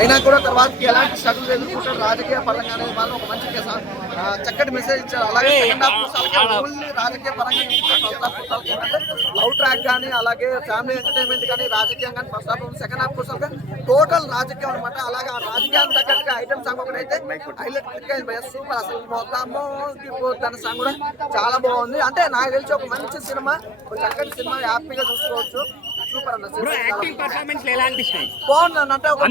అయినా కూడా తర్వాతకి ఎలాంటి స్ట్రగుల్ ఎదుర్కొంటారు రాజకీయ పరంగా అనేది వాళ్ళు ఒక మంచి చక్కటి మెసేజ్ ఇచ్చారు. అలాగే సెకండ్ హాఫ్ పుస్తకాలకి ఓన్లీ రాజకీయ పరంగా ఫస్ట్ హాఫ్ పుస్తకాలకి ఏంటంటే లవ్ ట్రాక్ కానీ అలాగే ఫ్యామిలీ ఎంటర్టైన్మెంట్ కానీ రాజకీయం కానీ ఫస్ట్ హాఫ్ సెకండ్ హాఫ్ పుస్తకాలకి టోటల్ రాజకీయం అనమాట. అలాగే ఆ రాజకీయానికి తగ్గట్టుగా ఐటమ్ సాంగ్ ఒకటి అయితే హైలైట్ క్లిక్ అయింది భయ, సూపర్. అసలు మొత్తము తన సాంగ్ కూడా చాలా బాగుంది. అంటే నాకు తెలిసి ఒక మంచి సినిమా, ఒక చక్కటి సినిమా, హ్యాపీగా చూసుకోవచ్చు. సూపర్ అన్న. బాగుంది అంటే ఒక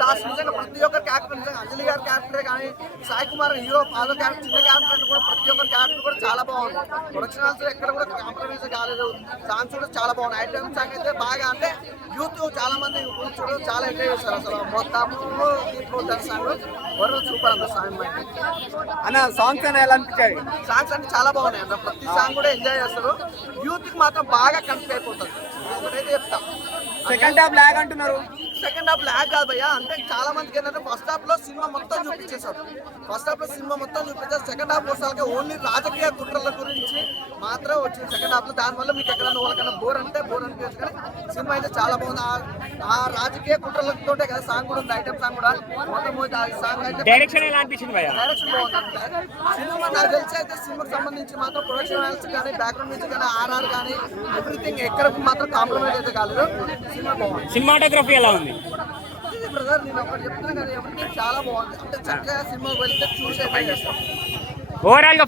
దాస్ నిజంగా ప్రతి ఒక్కరి క్యారెక్టర్ నిజంగా అంజలి గారి క్యారెక్టరే కానీ సాయి కుమార్ హీరో పాద క్యారెక్టర్ చిన్న క్యారెక్టర్ కూడా ప్రతి ఒక్కరి క్యారెక్టర్ కూడా చాలా బాగుంది. ప్రొడక్షన్ హౌస్ ఎక్కడ కూడా కాంప్రమైజ్ కాలేదు. సాంగ్స్ కూడా చాలా బాగున్నాయి. ఐటమ్ సాంగ్ అయితే బాగా అంటే యూత్ చాలా మంది కూర్చోడు చాలా ఎంజాయ్ చేస్తారు. అసలు మొత్తం సాంగ్ వరల్డ్ సూపర్ అంత సాంగ్ అన్న. సాంగ్స్ అని ఎలా అనిపించాయి? సాంగ్స్ అంటే చాలా బాగున్నాయి అన్న. ప్రతి సాంగ్ కూడా ఎంజాయ్ చేస్తారు. యూత్ కి మాత్రం బాగా కనెక్ట్ అయిపోతుంది. ఒకటైతే చెప్తా, సెకండ్ హాఫ్ లాగ్ అంటున్నారు. సెకండ్ హాఫ్ లాగ్ కాదు భయ్యా. అంటే చాలా మందికి ఏంటంటే ఫస్ట్ హాఫ్ లో సినిమా మొత్తం చూపించేశారు. సెకండ్ హాఫ్ వస్తాకే ఓన్లీ రాజకీయ కుట్రల గురించి మాత్రం వచ్చింది సెకండ్ హాఫ్ లో. దానివల్ల మీకు ఎక్కడైనా వాళ్ళకన్నా బోర్ అనిపించచ్చు. కానీ సినిమా అయితే చాలా బాగుంది. ఆ రాజకీయ కుట్రలతోటే కదా సాంగ్ కూడా ఉంది, ఐటమ్ సాంగ్ కూడా. మొత్తం సాంగ్ అయితే డైరెక్షన్ ఎలా అనిపించింది భయ్యా? డైరెక్షన్ బాగుంది. సినిమా నాకు తెలిసి అయితే సినిమాకి సంబంధించి మాత్రం ప్రొడక్షన్ వాల్యూస్ కానీ బ్యాక్గ్రౌండ్ మ్యూజిక్ కానీ ఆర్ఆర్ కానీ ఎవ్రీథింగ్ ఎక్కడ మాత్రం కాంప్రమైజ్ అయితే కాలేదు. సినిమా బాగుంది. సినిమాటోగ్రఫీ ఎలా ఉంది బ్రదర్? నేను ఒకటి చెప్తున్నా కదా, ఎవరికి చాలా బాగుంది. అంటే చక్కగా సినిమా వెళ్తే చూసే ఓవరాల్ గా